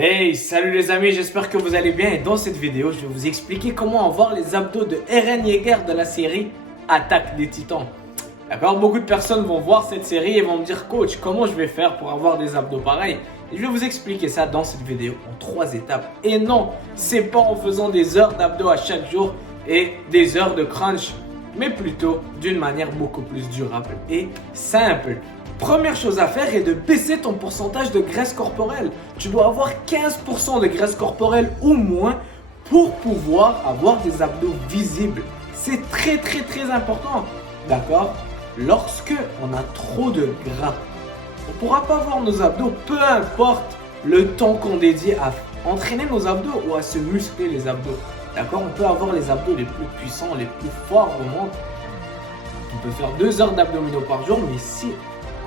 Hey, salut les amis, j'espère que vous allez bien et dans cette vidéo, je vais vous expliquer comment avoir les abdos de Eren Yeager de la série Attaque des Titans. D'accord, beaucoup de personnes vont voir cette série et vont me dire coach, comment je vais faire pour avoir des abdos pareils? Et je vais vous expliquer ça dans cette vidéo en 3 étapes. Et non, c'est pas en faisant des heures d'abdos à chaque jour et des heures de crunch, mais plutôt d'une manière beaucoup plus durable et simple. Première chose à faire est de baisser ton pourcentage de graisse corporelle. Tu dois avoir 15% de graisse corporelle ou moins pour pouvoir avoir des abdos visibles. C'est très important, d'accord? Lorsque on a trop de gras, on ne pourra pas voir nos abdos, peu importe le temps qu'on dédie à entraîner nos abdos ou à se muscler les abdos. D'accord? On peut avoir les abdos les plus puissants, les plus forts au monde. On peut faire 2 heures d'abdominaux par jour, mais si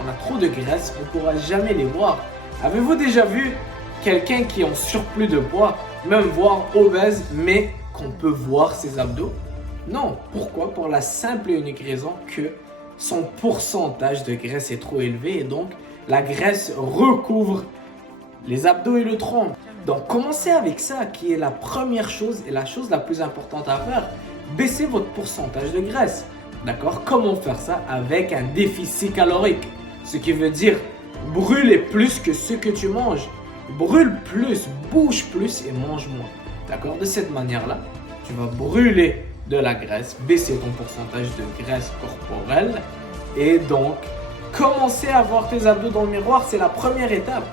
on a trop de graisse, on ne pourra jamais les voir. Avez-vous déjà vu quelqu'un qui est en surplus de poids, même voire obèse, mais qu'on peut voir ses abdos? Non. Pourquoi? Pour la simple et unique raison que son pourcentage de graisse est trop élevé et donc la graisse recouvre les abdos et le tronc. Donc commencez avec ça qui est la première chose et la chose la plus importante à faire. Baissez votre pourcentage de graisse. D'accord? Comment faire ça? Avec un déficit calorique. Ce qui veut dire brûler plus que ce que tu manges. Brûle plus, bouge plus et mange moins. D'accord? De cette manière-là, tu vas brûler de la graisse, baisser ton pourcentage de graisse corporelle et donc commencer à voir tes abdos dans le miroir. C'est la première étape.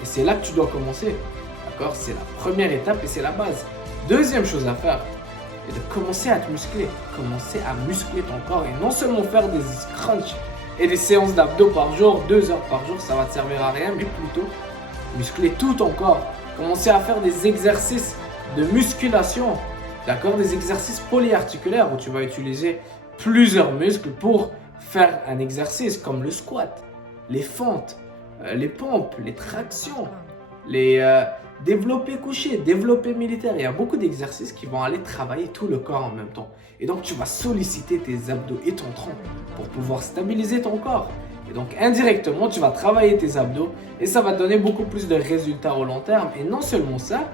Et c'est là que tu dois commencer. D'accord? C'est la première étape et c'est la base. Deuxième chose à faire est de commencer à te muscler. Commencer à muscler ton corps et non seulement faire des crunchs et des séances d'abdos par jour, 2 heures par jour, ça va te servir à rien, mais plutôt muscler tout ton corps. Commencer à faire des exercices de musculation, d'accord? Des exercices polyarticulaires où tu vas utiliser plusieurs muscles pour faire un exercice comme le squat, les fentes, les pompes, les tractions, les développés couchés, développés militaires. Il y a beaucoup d'exercices qui vont aller travailler tout le corps en même temps. Et donc, tu vas solliciter tes abdos et ton tronc pour pouvoir stabiliser ton corps. Et donc, indirectement, tu vas travailler tes abdos et ça va te donner beaucoup plus de résultats au long terme. Et non seulement ça,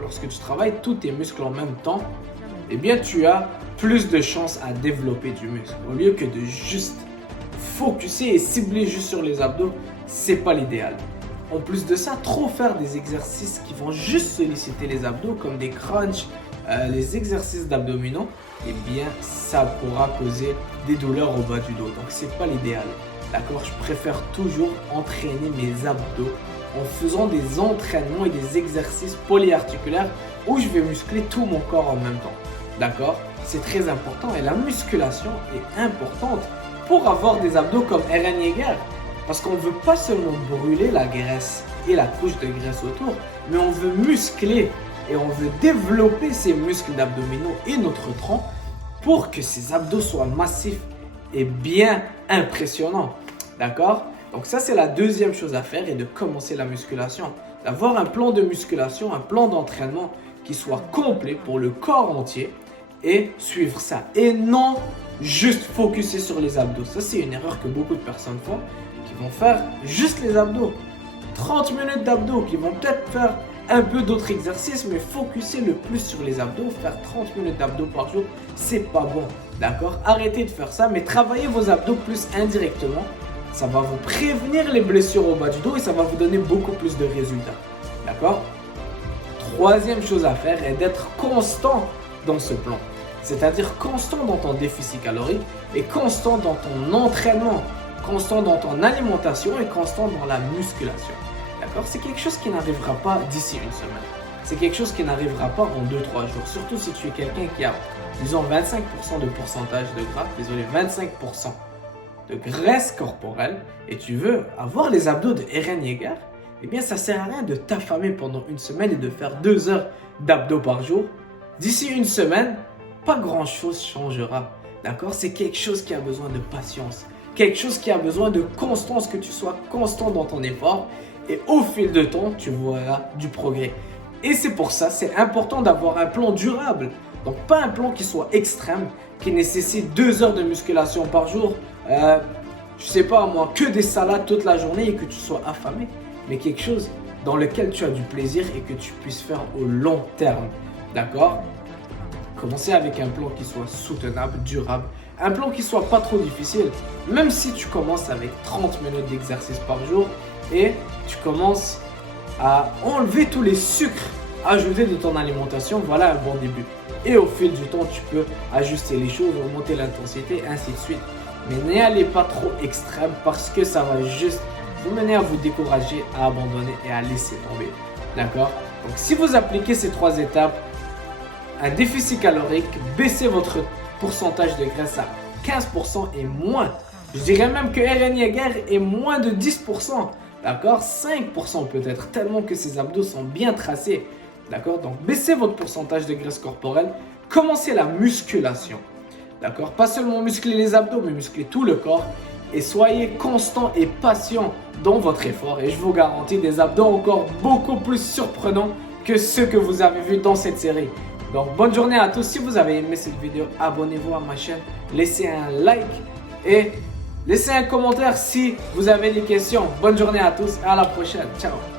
lorsque tu travailles tous tes muscles en même temps, eh bien, tu as plus de chances à développer du muscle. Au lieu que de juste focuser et cibler juste sur les abdos, c'est pas l'idéal. En plus de ça, trop faire des exercices qui vont juste solliciter les abdos comme des crunchs, les exercices d'abdominaux, eh bien ça pourra causer des douleurs au bas du dos. Donc c'est pas l'idéal. D'accord? Je préfère toujours entraîner mes abdos en faisant des entraînements et des exercices polyarticulaires où je vais muscler tout mon corps en même temps. D'accord? C'est très important et la musculation est importante pour avoir des abdos comme Eren Yeager. Parce qu'on ne veut pas seulement brûler la graisse et la couche de graisse autour, mais on veut muscler et on veut développer ces muscles d'abdominaux et notre tronc pour que ces abdos soient massifs et bien impressionnants. D'accord? Donc ça, c'est la deuxième chose à faire et de commencer la musculation. D'avoir un plan de musculation, un plan d'entraînement qui soit complet pour le corps entier et suivre ça. Et non juste focuser sur les abdos. Ça, c'est une erreur que beaucoup de personnes font. Qui vont faire juste les abdos, 30 minutes d'abdos, qui vont peut-être faire un peu d'autres exercices, mais focuser le plus sur les abdos, faire 30 minutes d'abdos par jour, c'est pas bon, d'accord? Arrêtez de faire ça, mais travaillez vos abdos plus indirectement, ça va vous prévenir les blessures au bas du dos et ça va vous donner beaucoup plus de résultats, d'accord? Troisième chose à faire est d'être constant dans ce plan, c'est-à-dire constant dans ton déficit calorique et constant dans ton entraînement, constant dans ton alimentation et constant dans la musculation. D'accord? C'est quelque chose qui n'arrivera pas d'ici une semaine. C'est quelque chose qui n'arrivera pas en 2-3 jours. Surtout si tu es quelqu'un qui a, disons, 25% de pourcentage de gras, 25% de graisse corporelle et tu veux avoir les abdos de Eren Yeager, eh bien, ça ne sert à rien de t'affamer pendant une semaine et de faire 2 heures d'abdos par jour. D'ici une semaine, pas grand-chose changera. D'accord? C'est quelque chose qui a besoin de patience. Quelque chose qui a besoin de constance, que tu sois constant dans ton effort et au fil de temps, tu verras du progrès. Et c'est pour ça, c'est important d'avoir un plan durable. Donc pas un plan qui soit extrême, qui nécessite 2 heures de musculation par jour, je sais pas moi, que des salades toute la journée et que tu sois affamé. Mais quelque chose dans lequel tu as du plaisir et que tu puisses faire au long terme. D'accord? Commencez avec un plan qui soit soutenable, durable, un plan qui soit pas trop difficile. Même si tu commences avec 30 minutes d'exercice par jour et tu commences à enlever tous les sucres ajoutés de ton alimentation, voilà un bon début. Et au fil du temps, tu peux ajuster les choses, augmenter l'intensité, ainsi de suite. Mais n'allez pas trop extrême parce que ça va juste vous mener à vous décourager, à abandonner et à laisser tomber. D'accord? Donc si vous appliquez ces 3 étapes, un déficit calorique, baissez votre pourcentage de graisse à 15% et moins. Je dirais même que Eren Yeager est moins de 10%. D'accord? 5% peut-être, tellement que ses abdos sont bien tracés. D'accord? Donc baissez votre pourcentage de graisse corporelle. Commencez la musculation. D'accord? Pas seulement muscler les abdos, mais muscler tout le corps. Et soyez constant et patient dans votre effort. Et je vous garantis des abdos encore beaucoup plus surprenants que ceux que vous avez vus dans cette série. Donc bonne journée à tous. Si vous avez aimé cette vidéo, abonnez-vous à ma chaîne. Laissez un like et laissez un commentaire si vous avez des questions. Bonne journée à tous et à la prochaine. Ciao.